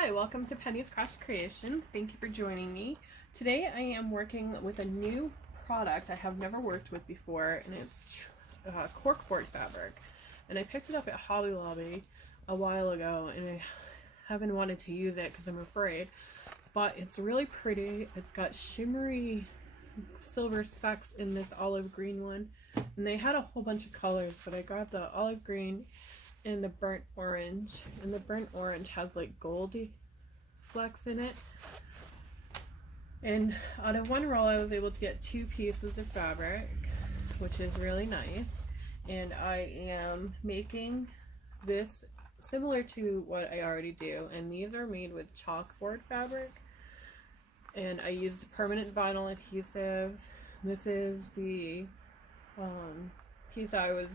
Hi, welcome to Penny's Craft Creations. Thank you for joining me. Today I am working with a new product I have never worked with before, and it's cork board fabric. And I picked it up at Hobby Lobby a while ago, and I haven't wanted to use it because I'm afraid. But it's really pretty. It's got shimmery silver specks in this olive green one. And they had a whole bunch of colors, but I grabbed the olive green and the burnt orange, and the burnt orange has like goldy flecks in it. And out of one roll I was able to get 2 pieces of fabric, which is really nice. And I am making this similar to what I already do, and these are made with chalkboard fabric, and I used permanent vinyl adhesive. This is the piece I was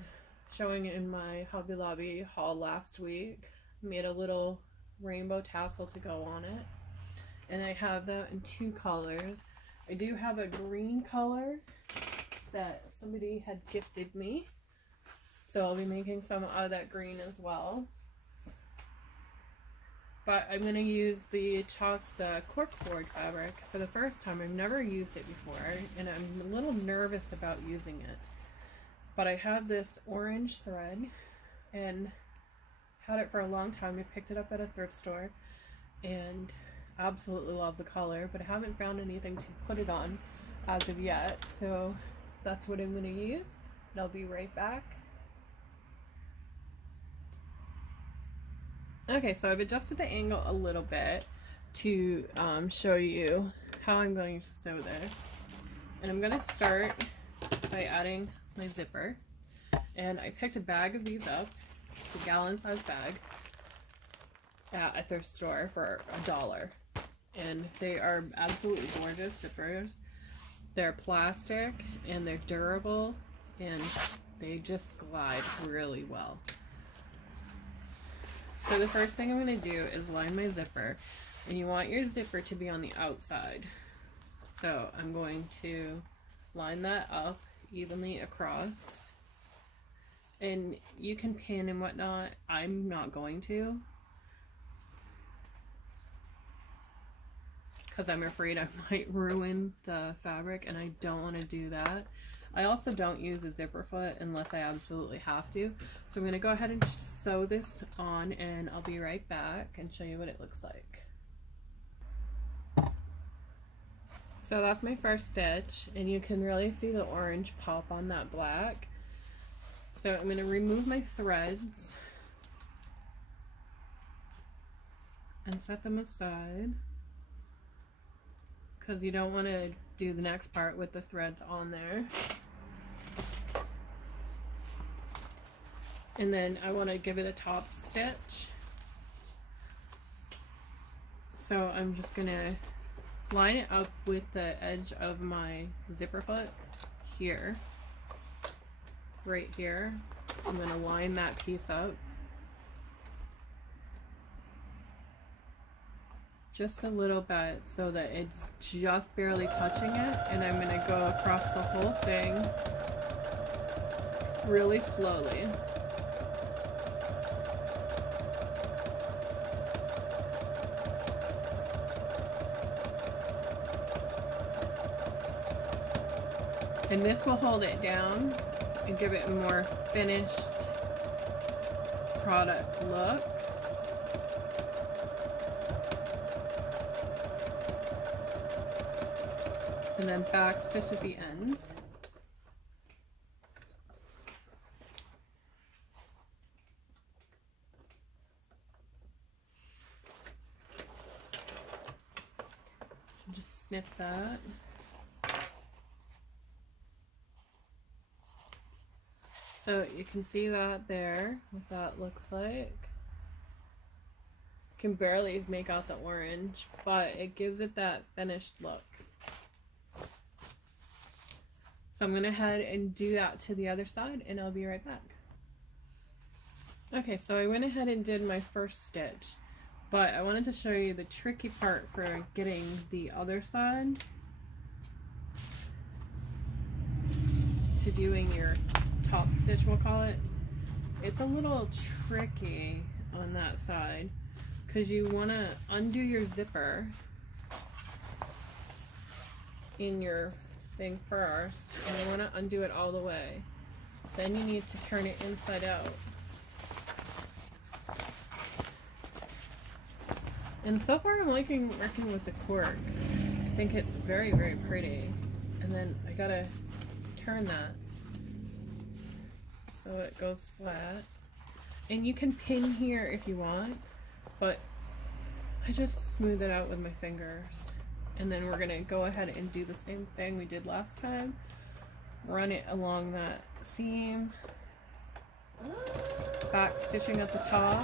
showing in my Hobby Lobby haul last week. Made a little rainbow tassel to go on it, and I have that in 2 colors. I do have a green color that somebody had gifted me, so I'll be making some out of that green as well. But I'm going to use the corkboard fabric for the first time. I've never used it before, and I'm a little nervous about using it. But I have this orange thread and had it for a long time. I picked it up at a thrift store and absolutely love the color, but I haven't found anything to put it on as of yet. So that's what I'm going to use, and I'll be right back. Okay, so I've adjusted the angle a little bit to show you how I'm going to sew this. And I'm going to start by adding my zipper, and I picked a bag of these up, a gallon size bag, at a thrift store for $1, and they are absolutely gorgeous zippers. They're plastic and they're durable, and they just glide really well. So the first thing I'm going to do is line my zipper, and you want your zipper to be on the outside. So I'm going to line that up evenly across, and you can pin and whatnot. I'm not going to, because I'm afraid I might ruin the fabric, and I don't want to do that. I also don't use a zipper foot unless I absolutely have to. So I'm going to go ahead and sew this on, and I'll be right back and show you what it looks like. So that's my first stitch, and you can really see the orange pop on that black. So I'm going to remove my threads and set them aside, because you don't want to do the next part with the threads on there. And then I want to give it a top stitch. So I'm just going to line it up with the edge of my zipper foot here, right here. I'm going to line that piece up just a little bit so that it's just barely touching it, and I'm going to go across the whole thing really slowly. And this will hold it down and give it a more finished product look. And then back stitch at the end. Just snip that. So you can see that there, what that looks like. Can barely make out the orange, but it gives it that finished look. So I'm going to head and do that to the other side, and I'll be right back. Okay, so I went ahead and did my first stitch, but I wanted to show you the tricky part for getting the other side to doing your top stitch, we'll call it. It's a little tricky on that side because you want to undo your zipper in your thing first, and you want to undo it all the way. Then you need to turn it inside out. And so far I'm liking working with the cork. I think it's very, very pretty. And then I gotta turn that so it goes flat. And you can pin here if you want, but I just smooth it out with my fingers. And then we're gonna go ahead and do the same thing we did last time. Run it along that seam, back stitching at the top.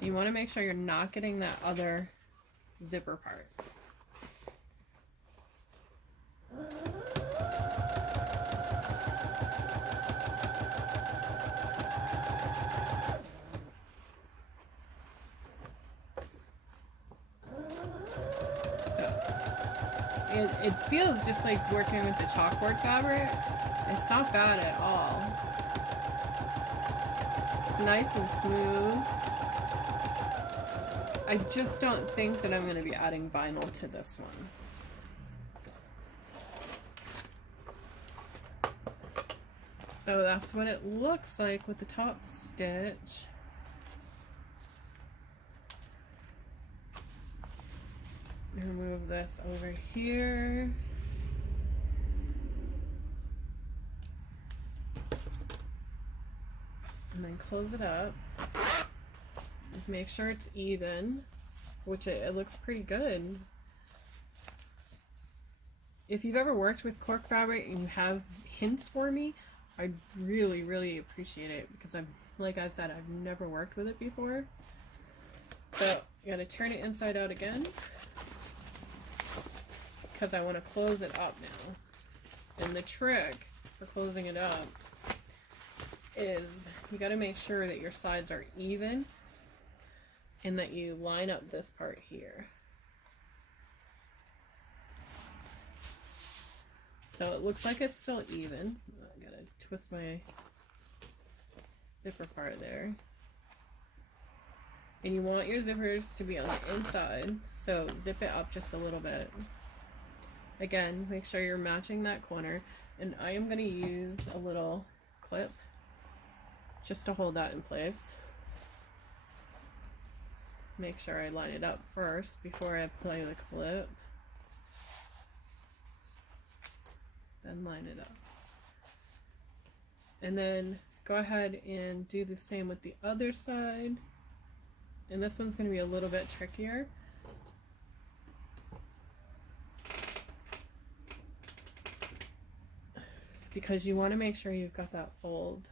You want to make sure you're not getting that other zipper part. It feels just like working with the chalkboard fabric. It's not bad at all. It's nice and smooth. I just don't think that I'm going to be adding vinyl to this one. So that's what it looks like with the top stitch. Remove this over here. And then close it up. Just make sure it's even, which it looks pretty good. If you've ever worked with cork fabric and you have hints for me, I'd really, really appreciate it, because like I said, I've never worked with it before. So you gotta turn it inside out again, because I want to close it up now. And the trick for closing it up is you got to make sure that your sides are even and that you line up this part here. So it looks like it's still even. I gotta twist my zipper part there. And you want your zippers to be on the inside, so zip it up just a little bit. Again, make sure you're matching that corner, and I am going to use a little clip just to hold that in place. Make sure I line it up first before I apply the clip. Then line it up. And then go ahead and do the same with the other side. And this one's going to be a little bit trickier. Because you want to make sure you've got that fold.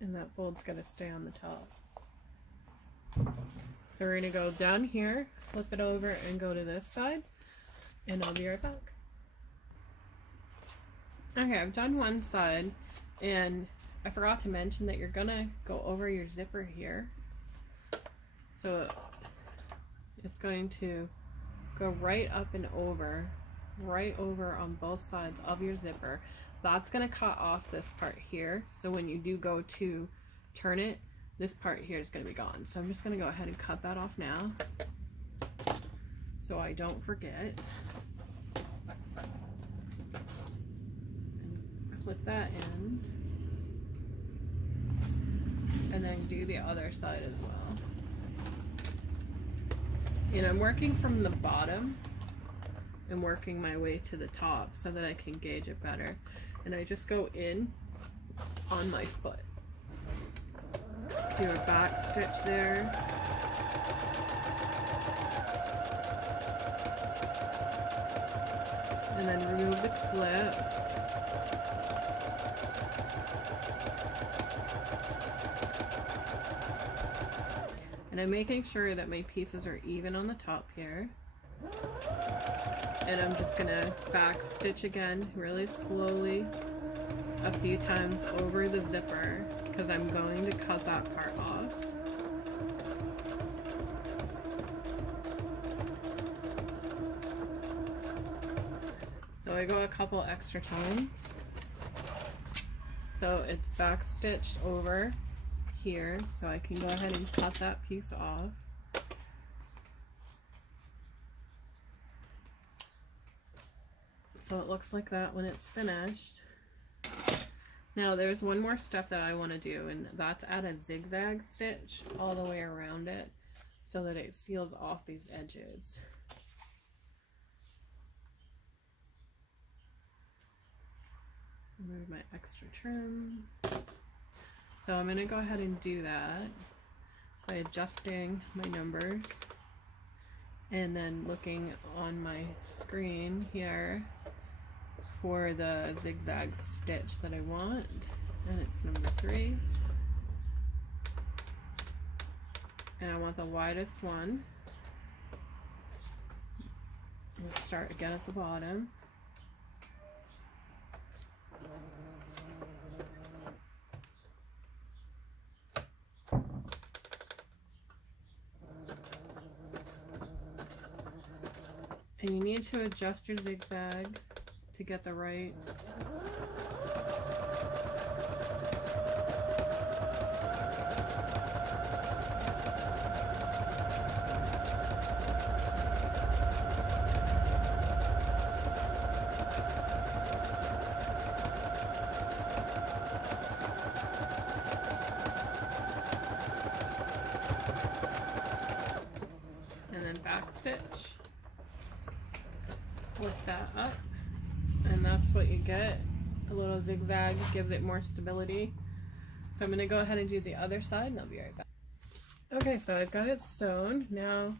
And that fold's going to stay on the top. So we're going to go down here, flip it over, and go to this side. And I'll be right back. Okay, I've done one side, and I forgot to mention that you're going to go over your zipper here. So it's going to go right up and over, right over on both sides of your zipper. That's going to cut off this part here, so when you do go to turn it, this part here is going to be gone. So I'm just going to go ahead and cut that off now so I don't forget. And clip that end, and then do the other side as well. And I'm working from the bottom and working my way to the top so that I can gauge it better. And I just go in on my foot. Do a back stitch there. And then remove the clip. And I'm making sure that my pieces are even on the top here. And I'm just gonna back stitch again really slowly a few times over the zipper, because I'm going to cut that part off. So I go a couple extra times So it's back stitched over here, so I can go ahead and cut that piece off. So it looks like that when it's finished. Now there's one more step that I want to do, and that's add a zigzag stitch all the way around it so that it seals off these edges. Remove my extra trim. So I'm going to go ahead and do that by adjusting my numbers and then looking on my screen here for the zigzag stitch that I want, and it's number 3. And I want the widest one. Let's start again at the bottom. And you need to adjust your zigzag to get the right and then back stitch. Lift that up, and that's what you get. A little zigzag gives it more stability. So I'm going to go ahead and do the other side, and I'll be right back. Okay, so I've got it sewn. Now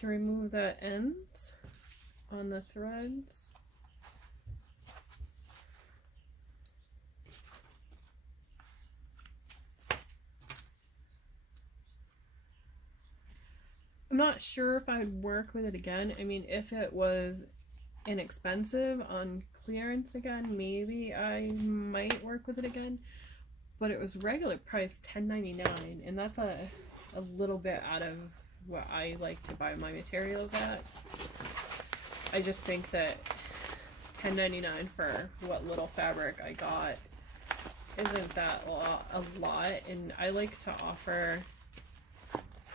to remove the ends on the threads. I'm not sure if I'd work with it again. I mean, if it was inexpensive on clearance again, maybe I might work with it again, but it was regular price $10.99, and that's a little bit out of what I like to buy my materials at. I just think that $10.99 for what little fabric I got isn't that a lot, and I like to offer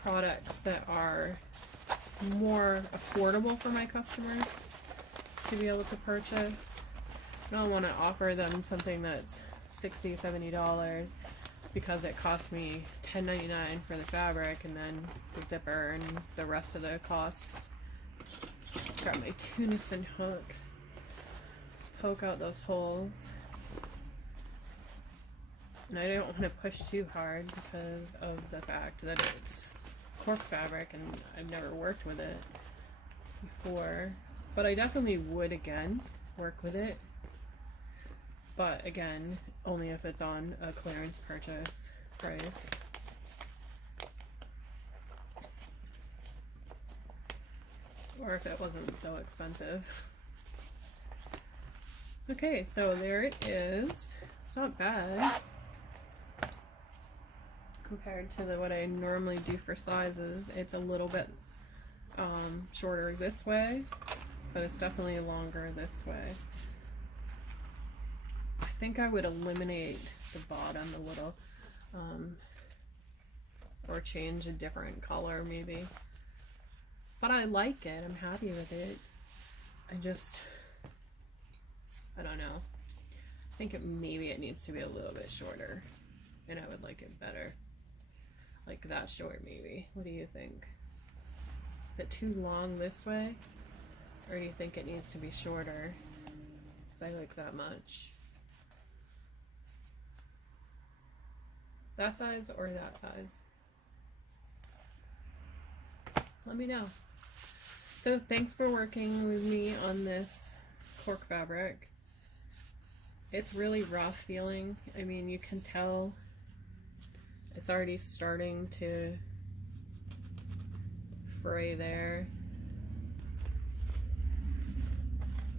products that are more affordable for my customers to be able to purchase. I don't want to offer them something that's $60, $70 because it cost me $10.99 for the fabric and then the zipper and the rest of the costs. Grab my Tunison hook, poke out those holes, and I don't want to push too hard because of the fact that it's cork fabric and I've never worked with it before. But I definitely would again work with it, but again only if it's on a clearance purchase price. Or if it wasn't so expensive. Okay, so there it is. It's not bad compared to what I normally do for sizes. It's a little bit shorter this way, but it's definitely longer this way. I think I would eliminate the bottom a little, or change a different color maybe. But I like it, I'm happy with it. I don't know. I think maybe it needs to be a little bit shorter, and I would like it better. Like that short maybe. What do you think? Is it too long this way? Or do you think it needs to be shorter? If I like that much. That size or that size? Let me know. So thanks for working with me on this cork fabric. It's really rough feeling. I mean, you can tell it's already starting to fray there.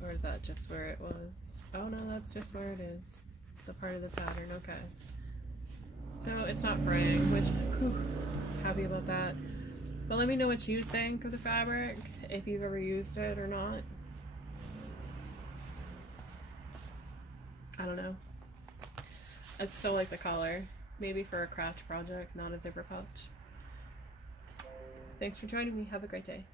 Or is that just where it was? Oh no, that's just where it is. The part of the pattern, okay. So it's not fraying, which, whew, happy about that. But let me know what you think of the fabric, if you've ever used it or not. I don't know. I still like the color. Maybe for a craft project, not a zipper pouch. Thanks for joining me. Have a great day.